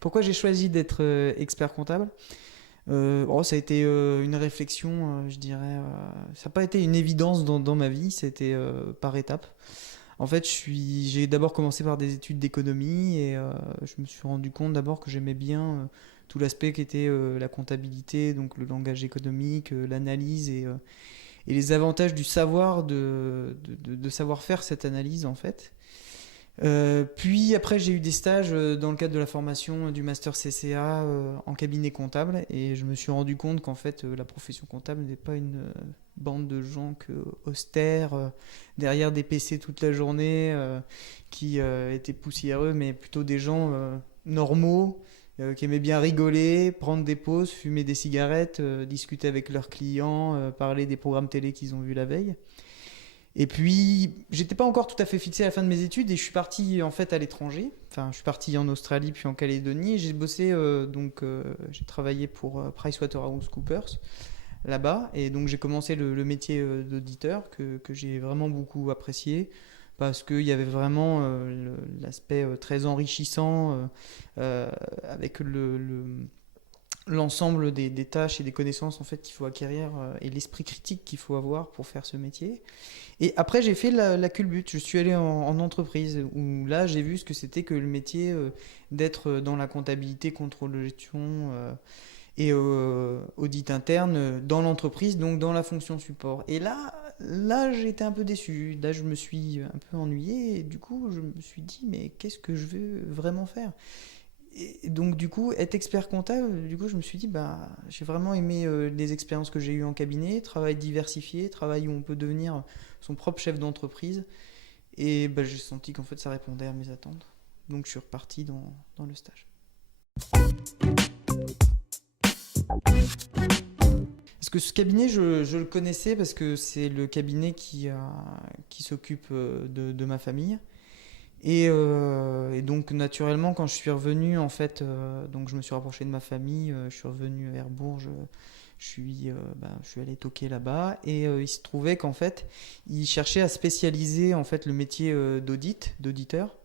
Pourquoi j'ai choisi d'être expert comptable? Ça a été une réflexion, je dirais. Ça n'a pas été une évidence dans ma vie, c'était par étapes. En fait, j'ai d'abord commencé par des études d'économie et je me suis rendu compte d'abord que j'aimais bien tout l'aspect qui était la comptabilité, donc le langage économique, l'analyse et les avantages du savoir, de savoir faire cette analyse en fait. Puis après, j'ai eu des stages dans le cadre de la formation du master CCA en cabinet comptable et je me suis rendu compte qu'en fait, la profession comptable n'est pas une bande de gens austères derrière des PC toute la journée qui étaient poussiéreux, mais plutôt des gens normaux qui aimaient bien rigoler, prendre des pauses, fumer des cigarettes, discuter avec leurs clients, parler des programmes télé qu'ils ont vus la veille. Et puis, j'étais pas encore tout à fait fixé à la fin de mes études et je suis parti en fait à l'étranger. Enfin, je suis parti en Australie puis en Calédonie et j'ai bossé j'ai travaillé pour PricewaterhouseCoopers là-bas et donc j'ai commencé le métier d'auditeur que j'ai vraiment beaucoup apprécié parce qu'il y avait vraiment l'aspect très enrichissant avec l'ensemble des tâches et des connaissances en fait qu'il faut acquérir et l'esprit critique qu'il faut avoir pour faire ce métier. Et après, j'ai fait la culbute. Je suis allé en entreprise où là, j'ai vu ce que c'était que le métier d'être dans la comptabilité, contrôle de gestion et audit interne dans l'entreprise, donc dans la fonction support. Et là, j'ai été un peu déçu. Là, je me suis un peu ennuyé et du coup, je me suis dit, mais qu'est-ce que je veux vraiment faire? Et donc du coup, être expert comptable, du coup, je me suis dit, bah, j'ai vraiment aimé les expériences que j'ai eues en cabinet, travail diversifié, travail où on peut devenir son propre chef d'entreprise. Et bah, j'ai senti qu'en fait, ça répondait à mes attentes. Donc je suis reparti dans le stage. Parce que ce cabinet, je le connaissais parce que c'est le cabinet qui s'occupe de ma famille. Et donc naturellement, quand je suis revenu, en fait, donc je me suis rapproché de ma famille, je suis revenu vers Bourges, je suis allé toquer là-bas, et il se trouvait qu'en fait, ils cherchaient à spécialiser en fait le métier d'auditeur,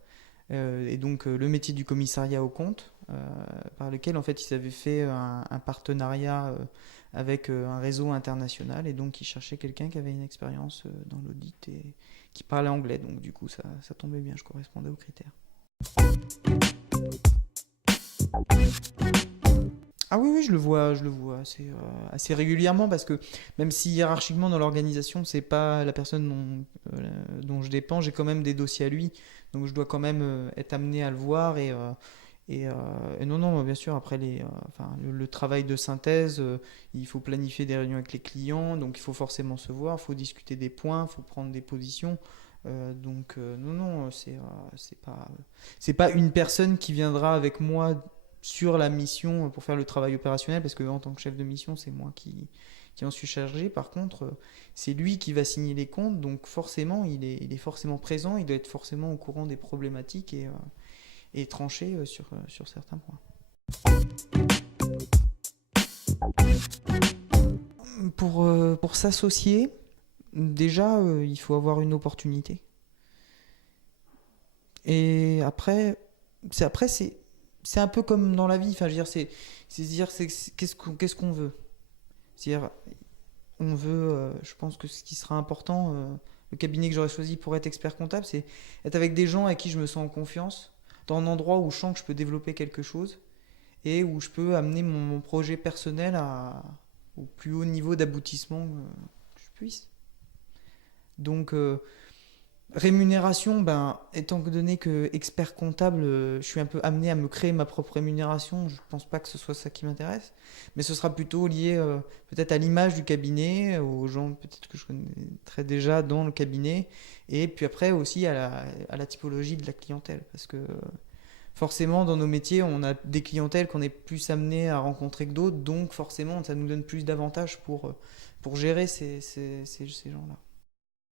et donc le métier du commissariat aux comptes, par lequel en fait ils avaient fait un partenariat avec un réseau international, et donc ils cherchaient quelqu'un qui avait une expérience dans l'audit et qui parlait anglais, donc du coup ça tombait bien, je correspondais aux critères. Ah oui, oui, je le vois assez régulièrement parce que même si hiérarchiquement dans l'organisation, c'est pas la personne dont je dépends, j'ai quand même des dossiers à lui, donc je dois quand même être amené à le voir et non, non, bien sûr, après le travail de synthèse, il faut planifier des réunions avec les clients, donc il faut forcément se voir, il faut discuter des points, il faut prendre des positions. Non, non, c'est pas une personne qui viendra avec moi sur la mission pour faire le travail opérationnel, parce que en tant que chef de mission, c'est moi qui en suis chargé. Par contre, c'est lui qui va signer les comptes, donc forcément, il est forcément présent, il doit être forcément au courant des problématiques et trancher sur certains points. Pour s'associer, déjà, il faut avoir une opportunité. Et après c'est un peu comme dans la vie. Enfin, je veux dire, c'est dire qu'est-ce qu'on veut. C'est-à-dire, on veut, je pense que ce qui sera important, le cabinet que j'aurais choisi pour être expert comptable, c'est être avec des gens avec qui je me sens en confiance, dans un endroit où je sens que je peux développer quelque chose et où je peux amener mon projet personnel au plus haut niveau d'aboutissement que je puisse. Donc, rémunération, ben, étant donné que expert comptable, je suis un peu amené à me créer ma propre rémunération. Je ne pense pas que ce soit ça qui m'intéresse, mais ce sera plutôt lié peut-être à l'image du cabinet, aux gens peut-être que je connaîtrais déjà dans le cabinet, et puis après aussi à la typologie de la clientèle, parce que forcément dans nos métiers, on a des clientèles qu'on est plus amené à rencontrer que d'autres, donc forcément ça nous donne plus d'avantages pour gérer ces gens-là.